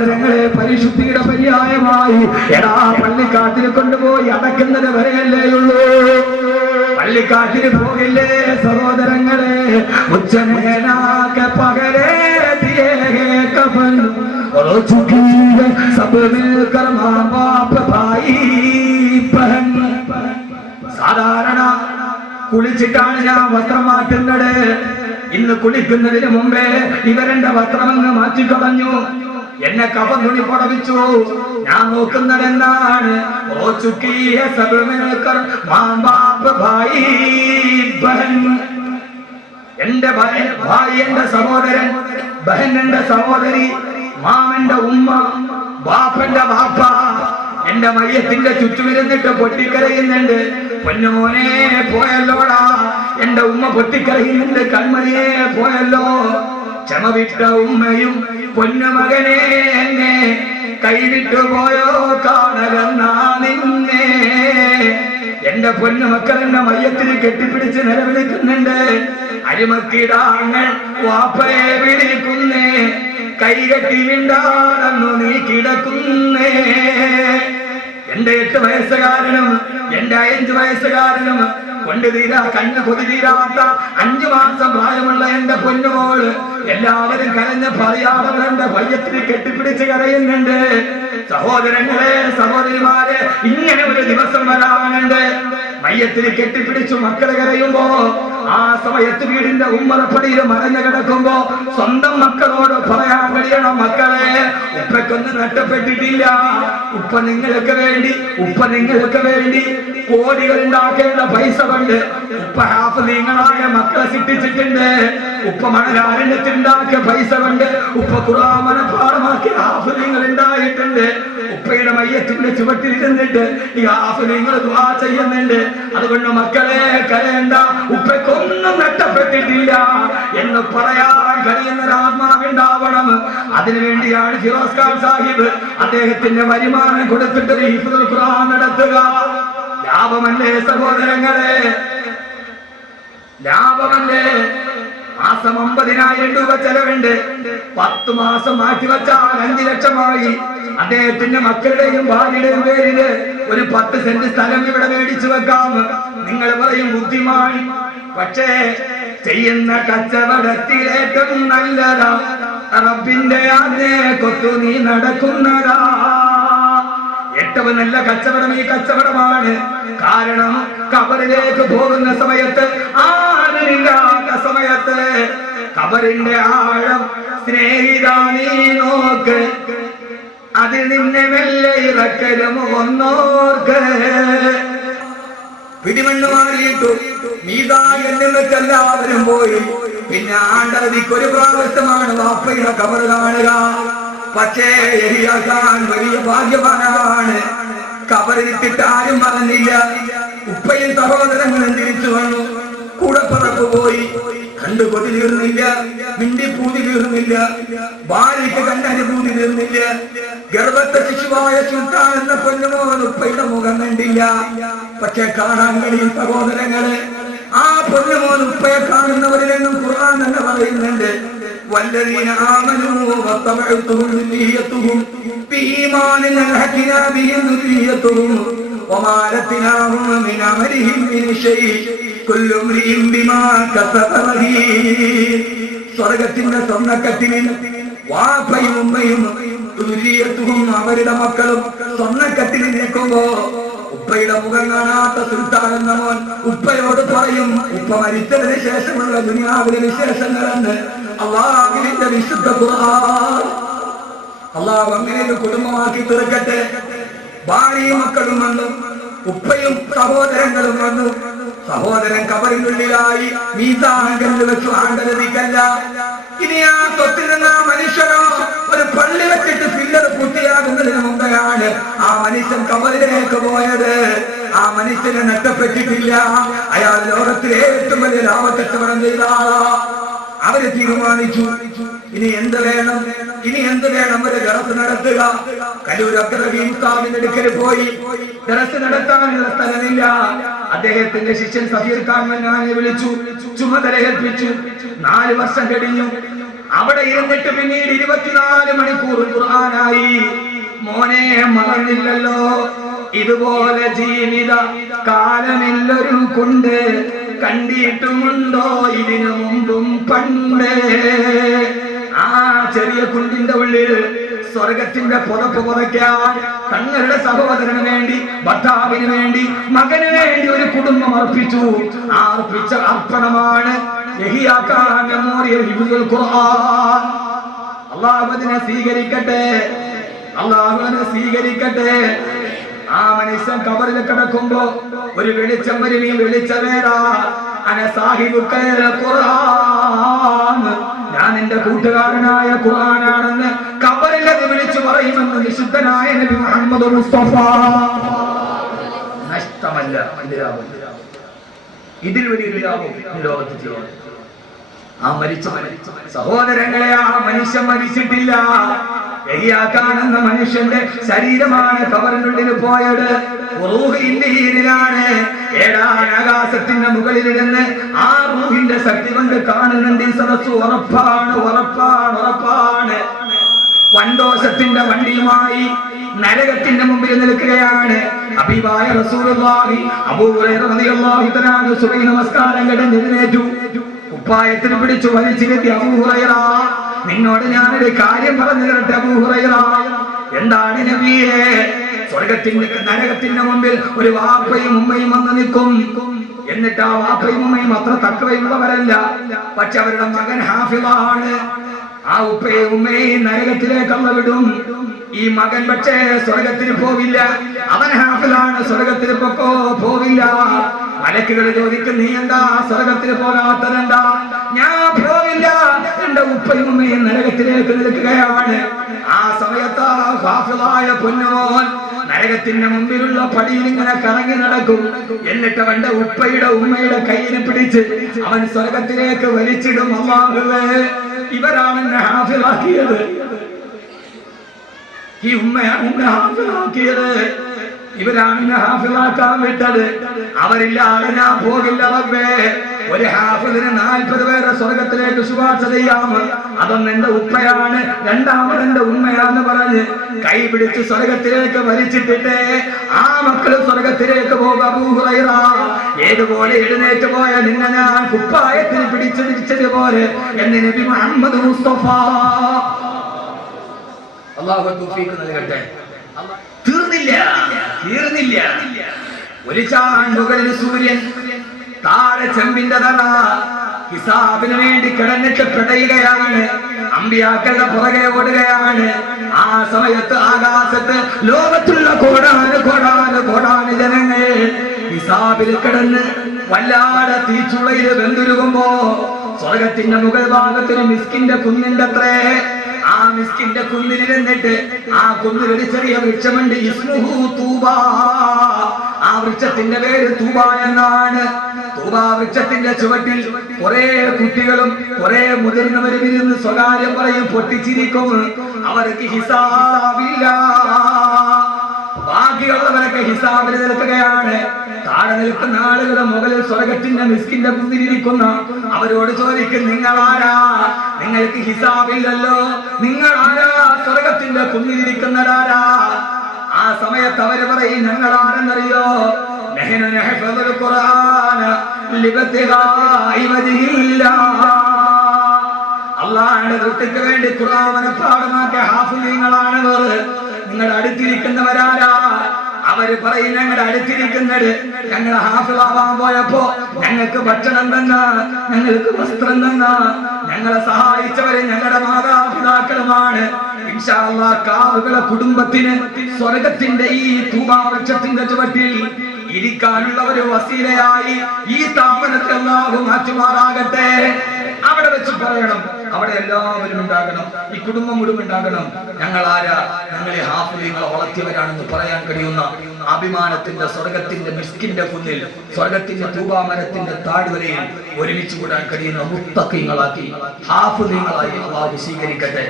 സഹോദരങ്ങളെ പരിശുദ്ധിയുടെ പര്യായമായി എടാ പള്ളിക്കാട്ടിൽ കൊണ്ടുപോയി അടക്കുന്നത് വരെയല്ലേയുള്ളൂ പള്ളിക്കാട്ടിൽ പോകില്ലേ സഹോദരങ്ങളെ ഉച്ചനേനാക്ക പകലേ കഫൻ. സാധാരണ കുളിച്ചിട്ടാണ് ഞാൻ വസ്ത്രം മാറ്റുന്നത്. ഇന്ന് കുളിക്കുന്നതിന് മുമ്പേ ഇവരെന്റെ മാറ്റി മാറ്റിക്കളഞ്ഞു. എന്നെ കഫ തുണി പുടവിച്ചു. ഞാൻ നോക്കുന്നത് എന്താണ്? ഓ ഭായി എന്റെ ഭായി എന്റെ സഹോദരൻ ബഹൻ എന്റെ സഹോദരി മാമന്റെ ഉമ്മ ബാപ്പന്റെ ബാപ്പ. എന്റെ മയ്യത്തിന്റെ ചുറ്റുമിരുന്നിട്ട് പൊട്ടിക്കരയുന്നുണ്ട്. പൊന്നുമോനെ പോയല്ലോടാ. എന്റെ ഉമ്മ പൊട്ടിക്കരയുന്നുണ്ട് കൺമണിയെ പോയല്ലോ. ക്ഷമ വിട്ട ഉമ്മയും പൊന്നുമകനെ എന്നെ കൈവിട്ടു പോയോ കാണകന്നാ നിന്നെ. എന്റെ പൊന്നു മക്കൾ എന്നെ കെട്ടിപ്പിടിച്ച് നിലവിളിക്കുന്നുണ്ട്. അരിമക്കിടാങ്ങൾ വാപ്പയെ വിളിക്കുന്നേ. കൈകെട്ടി മിണ്ടാണെന്നു നീ കിടക്കുന്നേ. എന്റെ എട്ട് വയസ്സുകാരനും എന്റെ അഞ്ചു വയസ്സുകാരനും കൊണ്ട് തീരാ കണ്ണ് കൊതി തീരാത്ത അഞ്ചു മാസം പ്രായമുള്ള എന്റെ പൊന്നുമോൾ എല്ലാവരും കരഞ്ഞ് പറയാതെ വയ്യത്തിന് കെട്ടിപ്പിടിച്ച് കരയുന്നുണ്ട്. സഹോദരങ്ങളെ സഹോദരിമാരെ ഇങ്ങനെ ഒരു ദിവസം വരാനുണ്ട്. മയ്യത്തിന് കെട്ടിപ്പിടിച്ചു മക്കളെ കരയുമ്പോ ആ സമയത്ത് വീടിന്റെ ഉമ്മറപ്പടിയിൽ മറഞ്ഞു കിടക്കുമ്പോ സ്വന്തം മക്കളോട് പറയാൻ കഴിയണം മക്കളെ ഉപ്പയ്ക്കൊന്നും നഷ്ടപ്പെട്ടിട്ടില്ല. ഉപ്പ നിങ്ങൾക്ക് വേണ്ടി ഉപ്പ നിങ്ങൾക്ക് വേണ്ടി കോടികൾ ഉണ്ടാക്കേണ്ട പൈസ കൊണ്ട് ഉപ്പ ഹാഫ് നിങ്ങളായ മക്കളെ സിട്ടിച്ചിട്ടുണ്ട് ഉപ്പ മണലാരണ്യത്തിണ്ടാക്കിയ പൈസ കൊണ്ട് ഉപ്പ കുറാമന പാഠമാക്കിയ നിങ്ങൾ ഉണ്ടായിട്ടുണ്ട് ഉപ്പയുടെ മയ്യത്തിന്റെ ചുവട്ടിൽ ഈ ഹാഫ് നിങ്ങൾ ദുആ ചെയ്യുന്നുണ്ട്. അതുകൊണ്ട് മക്കളെ കരയണ്ട. ഉപ്പയ്ക്കൊന്നും നഷ്ടപ്പെട്ടിട്ടില്ല എന്ന് പറയാൻ കഴിയുന്ന ഒരു അതിനുവേണ്ടിയാണ് ഫിറോസ് ഖാൻ സാഹിബ് അദ്ദേഹത്തിന്റെ വരുമാനം കൊടുത്തിട്ട് ഖുർആൻ നടത്തുക. ലാഭമല്ലേ സഹോദരങ്ങളെ? ലാഭമല്ലേ മാസം അമ്പതിനായിരം രൂപ ചെലവുണ്ട്. പത്ത് മാസം മാറ്റിവെച്ചാൽ അഞ്ചു ലക്ഷമായി. അദ്ദേഹത്തിന്റെ മക്കളുടെയും ഭാര്യയുടെയും പേരിൽ ഒരു പത്ത് സെന്റ് സ്ഥലം ഇവിടെ മേടിച്ചു വെക്കാം. നിങ്ങൾ പറയും ബുദ്ധിമാൻ പക്ഷേ ചെയ്യുന്ന കച്ചവടത്തിലേറ്റവും നല്ലതാ. റബ്ബിന്റെ ആജ്ഞയെ കൊത്തു നീ നടക്കുന്നതാ. ഏറ്റവും നല്ല കച്ചവടം ഈ കച്ചവടമാണ്. കാരണം കബറിലേക്ക് പോകുന്ന സമയത്ത് ആരില്ലാത്ത സമയത്ത് കബറിന്റെ ആഴം സ്നേഹിത നീ നോക്ക്. അതിൽ നിന്നെ മെല്ലെ ഇറക്കലും ഒന്നോർക്ക് പിടിമണ്ണ് മാറിയിട്ടു. മീതായെന്നിട്ട് എല്ലാവരും പോയി. പിന്നെ ആണ്ടതിക്കൊരു പ്രാവശ്യമാണ് വാപ്പയുടെ കബർ കാണുക. പക്ഷേ എഹിയാക്കാൻ വലിയ ഭാഗ്യവാനാണ്. കബറിലിട്ടിട്ട് ആരും പറഞ്ഞില്ല ഉപ്പയും സഹോദരങ്ങളും തിരിച്ചു വന്നു. കൂടെ പറപ്പ് പോയി. കണ്ടു കൊതി തീർന്നില്ല. മിണ്ടി പൂതി തീർന്നില്ല. ഭാര്യയ്ക്ക് കണ്ടനുഭൂതി തീർന്നില്ല. ഗർഭത്തെ ശിശുവായ സുൽത്താൻ എന്ന പൊന്നുമോൻ ഉപ്പയുടെ മുഖം കണ്ടില്ല. പക്ഷെ കാണാൻ കഴിയും സഹോദരങ്ങളെ. ആ പൊന്നുമോൻ ഉപ്പയെ കാണുന്നവരിലെന്നും ഖുർആൻ തന്നെ പറയുന്നുണ്ട്. والذين آمنوا واتبعتهم ذريتهم بإيمان ألحقنا بهم ذريتهم وما لتناهم من عملهم من شيء كل امرئ بما كسب رهين സ്വർഗത്തിന്റെ സ്വർണ്ണക്കട്ടിലിൽ വാപ്പയും ഉമ്മയും തുല്യത്തും അവരുടെ മക്കളും സ്വർണ്ണക്കട്ടിൽ നിൽക്കുമ്പോ ഉപ്പയുടെ മുഖം കാണാത്ത സുൽത്താൻ എന്ന മോൻ ഉപ്പയോട് പറയും ഉപ്പ മരിച്ചതിന് ശേഷമുള്ള ദുനിയാവിലെ വിശേഷങ്ങളെന്ന് അള്ളാഹുവിന്റെ വിശുദ്ധ ഖുർആൻ. അള്ളാഹു അങ്ങനെ ഒരു കുടുംബമാക്കി തീർക്കട്ടെ. ഭാര്യയും മക്കളും വന്നു. ഉപ്പയും സഹോദരങ്ങളും വന്നു. സഹോദരൻ കബറിനുള്ളിലായി മീസാങ്കലിൽ വെച്ചു ആണ്ടലതിക്കല്ല. ഇനി ആ ആ മനുഷ്യനോ ഒരു പള്ളി വെച്ചിട്ട് ഫില്ലർ പൂർത്തിയാകുന്നതിന് മുമ്പെയാണ് ആ മനുഷ്യൻ കബറിലേക്ക് പോയത്. ആ മനുഷ്യനെ നഷ്ടപ്പെട്ടിട്ടില്ല. അയാൾ ലോകത്തിലെ ഏറ്റവും വലിയ ലാഭത്തെ ചെയ്ത ആളാ. അവർ തീരുമാനിച്ചു. ഇനി എന്ത് വേണം? ഇനി എന്ത് വേണം? ഒരു ദറസ് നടത്തുക. കലൂർ അടുക്കൽ പോയി. ദറസ് നടത്താനുള്ള സ്ഥലമില്ല. അദ്ദേഹത്തിന്റെ ശിഷ്യൻ സഫീർ കാമനെ വിളിച്ചു. ചുമതല ഏൽപ്പിച്ചു. നാല് വർഷം കഴിഞ്ഞു. അവിടെ ഇരുന്നിട്ട് പിന്നീട് ഇരുപത്തിനാല് മണിക്കൂർ ഖുർആനായി. മോനെ മറന്നില്ലല്ലോ. ഇതുപോലെ ജീവിത കാലമില്ലൊരു കൊണ്ട് കണ്ടിട്ടുമുണ്ടോ ഇതിനു മുമ്പും പണ്ടേ? ആ ചെറിയ കുണ്ടിന്റെ ഉള്ളിൽ സ്വർഗത്തിന്റെ പുതപ്പ് പുറയ്ക്കാൻ തങ്ങളുടെ സഹോദരന് വേണ്ടി ഭർത്താവിന് വേണ്ടി മകന് വേണ്ടി ഒരു കുടുംബം അർപ്പിച്ചു. അർപ്പിച്ച അർപ്പണമാണ് യഹിയാക്കാൻ മെമ്മോറിയൽ ഹിഫ്ദുൽ ഖുർആൻ. അള്ളാഹു അതിനെ സ്വീകരിക്കട്ടെ. അള്ളാഹുവിനെ സ്വീകരിക്കട്ടെ. ആ മനുഷ്യൻ കബറിൽ കിടക്കുമ്പോ ഒരു വെളിച്ചം വരും ഈ വെളിച്ചമേടാ ഞാൻ എന്റെ കൂട്ടുകാരനായ ഖുർആനാണെന്ന് കബറിൽ അത് വിളിച്ചു പറയുമെന്ന് വിശുദ്ധനായ നബി മുഹമ്മദ് മുസ്തഫ. നഷ്ടമല്ല ഇതിൽ വലിയ ലോകത്ത് ചെയ്യാൻ ആ മരിച്ച സഹോദരങ്ങളെ ആ മനുഷ്യൻ മരിച്ചിട്ടില്ല. യഹിയാക്കാനെന്ന മനുഷ്യന്റെ ശരീരമാണ് കവറിനുള്ളിൽ പോയത്. റൂഹ് ഇന്ത്യയിലാണ് ആകാശത്തിന്റെ ആകാശത്തിന്റെ നിന്ന് ആ റൂഹിന്റെ ശക്തി കൊണ്ട് കാണുന്നുണ്ട് ഈ സദസ് ഉറപ്പാണ് ഉറപ്പാണ് ഉറപ്പാണ്. വൻദോഷത്തിന്റെ വണ്ടിയുമായി നരകത്തിന്റെ മുമ്പിൽ നിൽക്കുകയാണ്. അബീബായ റസൂലുള്ളാഹി അബൂ ഹുറൈറ റളിയല്ലാഹു നമസ്കാരം കഴിഞ്ഞ് എഴുന്നേറ്റു കുപ്പായത്തിന് പിടിച്ചു വലിച്ചിരുത്തി അബൂ ഹുറൈറ നിന്നോട് ഞാനൊരു കാര്യം പറഞ്ഞു തരട്ടെ അബൂഹുറൈറ എന്താണ് നബിയെ? സ്വർഗത്തിന്റെ നരകത്തിന്റെ മുമ്പിൽ ഒരു വാപ്പയും ഉമ്മയും വന്ന് നിൽക്കും. എന്നിട്ട് ആ വാപ്പയും ഉമ്മയും അത്ര തക്കവയുള്ളവരല്ല. പക്ഷെ അവരുടെ മകൻ ഹാഫിളാണ്. ആ ഉപ്പയും ഉമ്മയും നരകത്തിലേക്കുള്ള വിടും. ഈ മകൻ പക്ഷേ സ്വർഗത്തിന് പോവില്ല. അവൻ ഹാഫിലാണ് സ്വർഗത്തിന് പൊക്കോ പോവില്ല. മലക്കുകൾ ചോദിക്കും നീ എന്താ സ്വർഗത്തിന് പോകാത്തതെന്താ? ഞാൻ പോവില്ല എന്റെ ഉപ്പയും ഉമ്മയും നരകത്തിലേക്ക് നിൽക്കുകയാണ്. ആ സമയത്ത് ഹാഫിളായ നരകത്തിന്റെ മുമ്പിലുള്ള പടിയിൽ ഇങ്ങനെ കറങ്ങി നടക്കും. എന്നിട്ട് അവന്റെ ഉപ്പയുടെ ഉമ്മയുടെ കയ്യിൽ പിടിച്ച് അവൻ സ്വർഗത്തിലേക്ക് വലിച്ചിടും. അമ്മാവേ ഇവരാണ് എന്നെ ഹാഫിലാക്കിയത് ഈ ഉമ്മയാണ് എന്നെ ഹാഫിലാക്കിയത് ഇവരാണ് ഹാഫിളാക്കാൻ വിട്ടത്. അവരില്ലാതെ ഞാൻ പോകില്ല റബ്ബേ. ഒരു ഹാഫിളിന് നാൽപ്പത് പേരെ സ്വർഗത്തിലേക്ക് ശുപാർശ ചെയ്യാം. അതൊന്ന് എന്റെ ഉപ്പയാണ് രണ്ടാമത് എന്റെ ഉമ്മയാന്ന് പറഞ്ഞ് കൈ പിടിച്ച് സ്വർഗത്തിലേക്ക് വലിച്ചിട്ടിട്ട് ആ മക്കൾ സ്വർഗത്തിലേക്ക് പോകാ. ഏതുപോലെ എഴുന്നേറ്റ് പോയ നിന്നെ ഞാൻ കുപ്പായത്തിന് പിടിച്ചു തിരിച്ചതുപോലെ എന്ന് നബി മുഹമ്മദ് മുസ്തഫ. അള്ളാഹു നൽകട്ടെ. തീർന്നില്ല. തീർന്നില്ല. ഒരു ചാണ്ടുകളിൽ സൂര്യൻ താഴെ ചെമ്പിന്റെ തല ഹിസാബിന് വേണ്ടി കിടന്നിട്ട് പിടയുകയാണ്. അമ്പിയാക്കളുടെ പുറകെ ഓടുകയാണ്. ആ സമയത്ത് ആകാശത്ത് ലോകത്തുള്ള കോടാന് കോടാന് കോടാന് ജനങ്ങൾ ഹിസാബിൽ കിടന്ന് വല്ലാതെ തീച്ചുളയിൽ വെന്തുരുകുമ്പോ സ്വർഗത്തിന്റെ മുകൾ ഭാഗത്തിന് മിസ്കിന്റെ കുന്നിന്റെ അത്രേ മിസ്കിന്റെ കുന്നിലിരുന്നിട്ട് ആ കുന്നിൽ ഒരു ചെറിയ വൃക്ഷമുണ്ട്. ഇസ്മുഹു തൂബ. ആ വൃക്ഷത്തിന്റെ പേര് തൂബ എന്നാണ്. തൂബ വൃക്ഷത്തിന്റെ ചുവട്ടിൽ കുറെ കുട്ടികളും കുറെ മുതിർന്നവരും ഇരുന്ന് സ്വകാര്യം പറയും പൊട്ടിച്ചിരിക്കും. അവർക്ക് ഹിസാബില്ല. ബാക്കിയുള്ളവരൊക്കെ ഹിസാബിൽ നിൽക്കുകയാണ്. താഴെ നിൽക്കുന്ന ആളുകളുടെ മുകളിൽ സ്വർഗത്തിന്റെ മിസ്കിന്റെ കുന്നിലിരിക്കുന്ന അവരോട് ചോദിക്കും നിങ്ങൾ ആരാ നിങ്ങൾക്ക് ഹിസാബില്ലല്ലോ? നിങ്ങൾ ആരാ സ്വർഗത്തിന്റെ കുന്നിലിരിക്കുന്നതാരാ ആ സമയത്ത് അവർ പറയും ഞങ്ങൾ ആരെന്നറിയോ അള്ളാഹുടെ വൃത്തിക്ക് വേണ്ടി ഖുർആനെ പാഠമാക്കിയ ഹാഫിലീങ്ങളാണ് നിങ്ങളുടെ അടുത്തിരിക്കുന്നവരാരാ? അവർ പറയും ഞങ്ങളുടെ അടുത്തിരിക്കുന്നത് ഞങ്ങൾ ഹാഫിളാവാൻ പോയപ്പോ ഞങ്ങൾക്ക് ഭക്ഷണം തന്ന ഞങ്ങൾക്ക് വസ്ത്രം തന്ന ഞങ്ങളെ സഹായിച്ചവര് ഞങ്ങളുടെ മാതാപിതാക്കളുമാണ്. കാവുകളെ കുടുംബത്തിന് സ്വർഗത്തിന്റെ ഈ തൂപാവൃക്ഷത്തിന്റെ ചുവട്ടിൽ ഇരിക്കാനുള്ള ഒരു വസീലയായി ഈ താമരത്തെ മാറ്റുമാറാകട്ടെ. അവിടെ വെച്ച് പറയണം. അവിടെ എല്ലാവരും ഉണ്ടാകണം. ഈ കുടുംബം മുഴുവൻ ഉണ്ടാകണം. ഞങ്ങൾ ആരാ ഞങ്ങളെ ഹാഫിലിങ്ങളെ വളർത്തിയവരാണെന്ന് പറയാൻ കഴിയുന്ന അഭിമാനത്തിന്റെ സ്വർഗത്തിന്റെ മിസ്കിന്റെ കുന്നിൽ സ്വർഗത്തിന്റെ തൂപാമരത്തിന്റെ താഴ്വരയിൽ ഒരുമിച്ച് കൂടാൻ കഴിയുന്ന മുത്തക്കിങ്ങളാക്കി ഹാഫിലിങ്ങളായി അള്ളാഹു സ്വീകരിക്കട്ടെ.